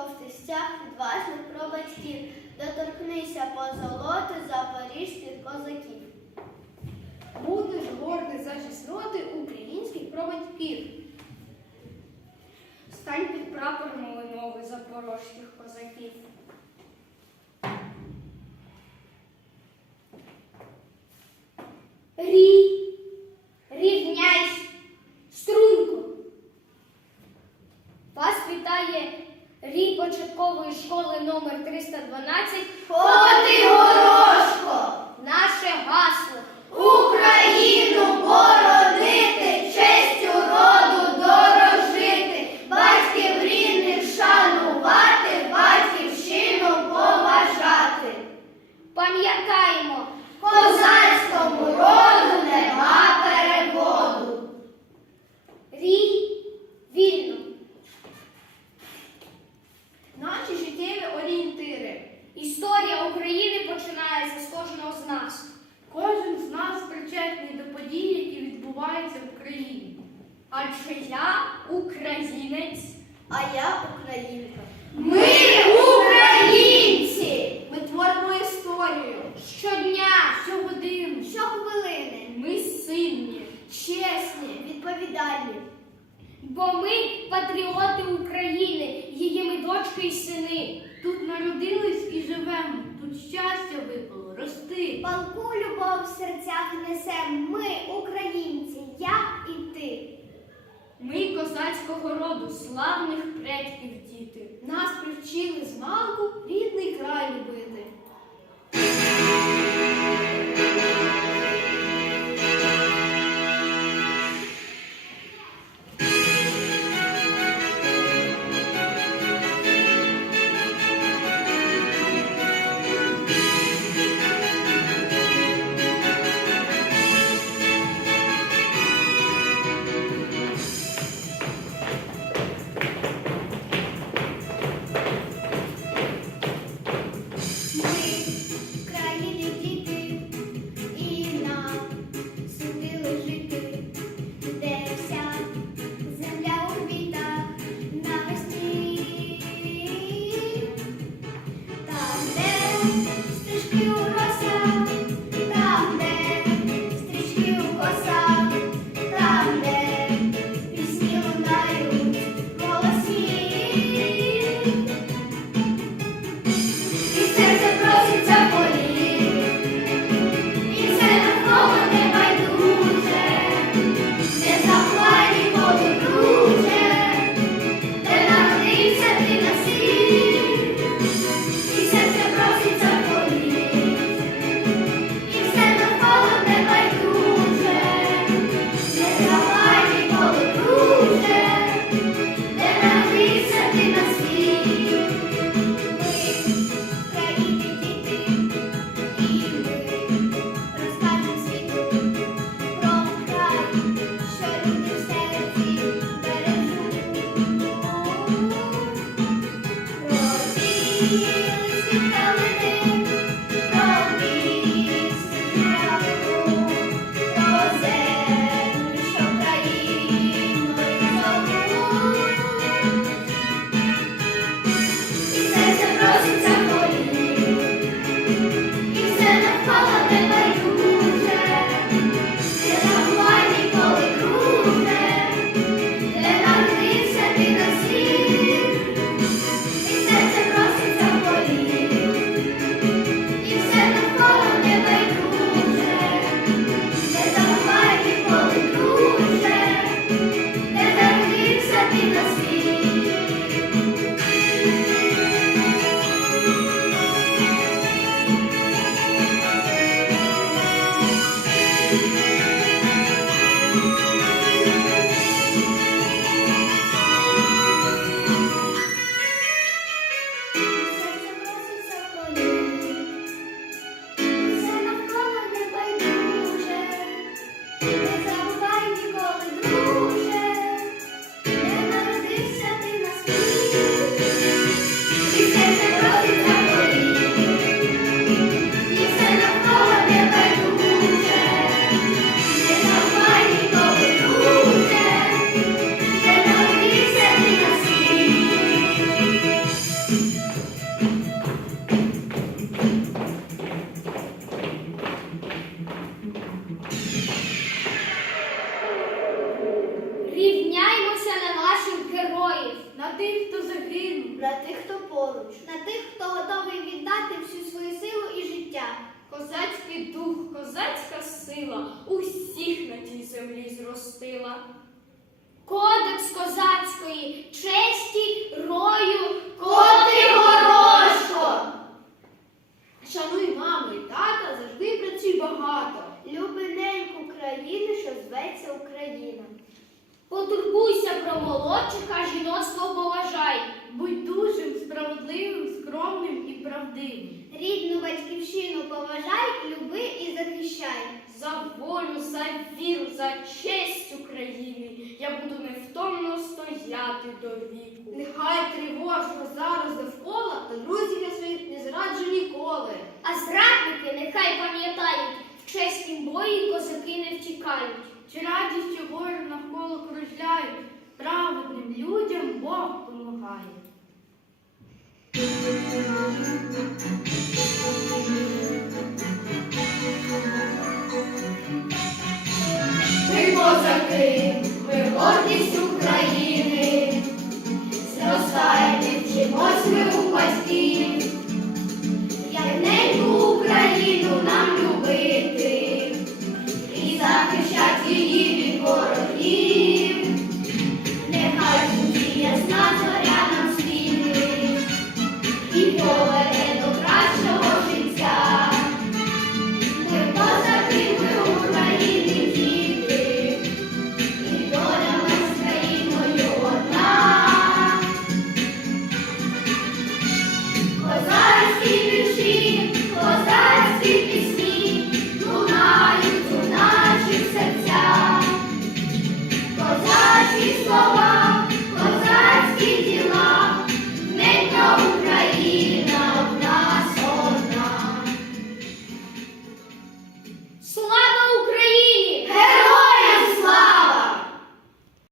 жовтий стяг відважних про батьків, доторкнися по золоту запорізьких козаків. Будеш гордий за чесноти українських початкової школи номер 312. Ходи, горошко! Наше гасло. Україну Адже я українець. А я українка. Ми українці! Ми творимо історію. Щодня Щогодину. Щохвилини, Ми сильні. чесні, відповідальні. Бо ми патріоти України, її ми дочки і сини. Тут народились і живемо. Тут щастя випало рости. Палку любов в серцях несем ми, українці, я. Ми козацького роду, славних предків діти. Нас привчили з малку рідний край любити. Віддати всю свою силу і життя. Козацький дух, козацька сила усіх на тій землі зростила. Кодекс козацької честі, рою, Коти горошко! Шануй маму і тата, завжди працюй багато. Люби неньку країни, що зветься Україна. Потурбуйся про молодших, а жіноцтво поважай. Будь дужим, справедливим, скромним і правдивим. Рідну батьківщину поважай, люби і захищай. За волю, за віру, за честь України я буду невтомно стояти до віку. Нехай тривожно зараз довкола, та друзів я своїх не зраджу ніколи. А зрадники нехай пам'ятають, в чеськім бої козаки не втікають. Чи радістю горю гордість України,